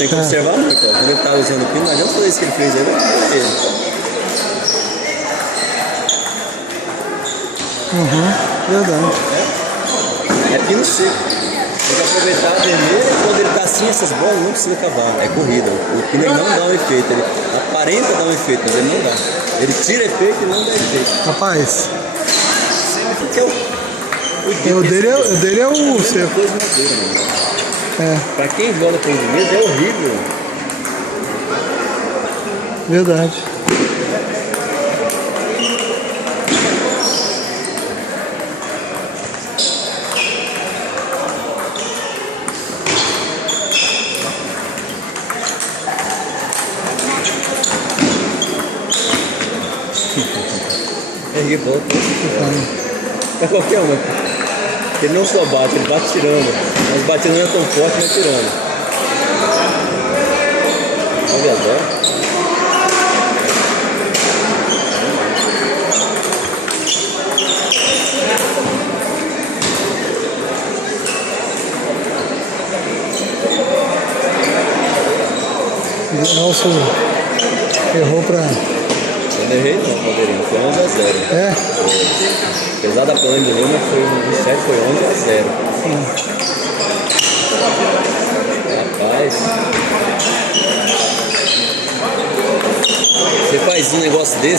tem que observar muito, ó. Quando ele tá usando o pino, não adianta fazer isso que ele fez aí, vai perder ele. Verdade. É pino seco. Tem que aproveitar a vermelha e quando ele tá assim, essas bolas não precisa cavar. É corrida. O pino ele não dá um efeito. Ele aparenta dar um efeito, mas ele não dá. Ele tira efeito e não dá efeito. Rapaz, Porque o dele é o seco. coisa madeira, mano. É, Pra quem joga com os mesmo é horrível. verdade. É revolta. É qualquer uma. Ele não só bate, ele bate tirando. Mas batendo não é tão forte, mas tirando. Olha agora. Nelson errou pra... Eu não errei não, Caldeirinho. Foi 11-0. É? Apesar da plana de Lima, foi no 27, foi 11-0. Rapaz. Você faz um negócio desse.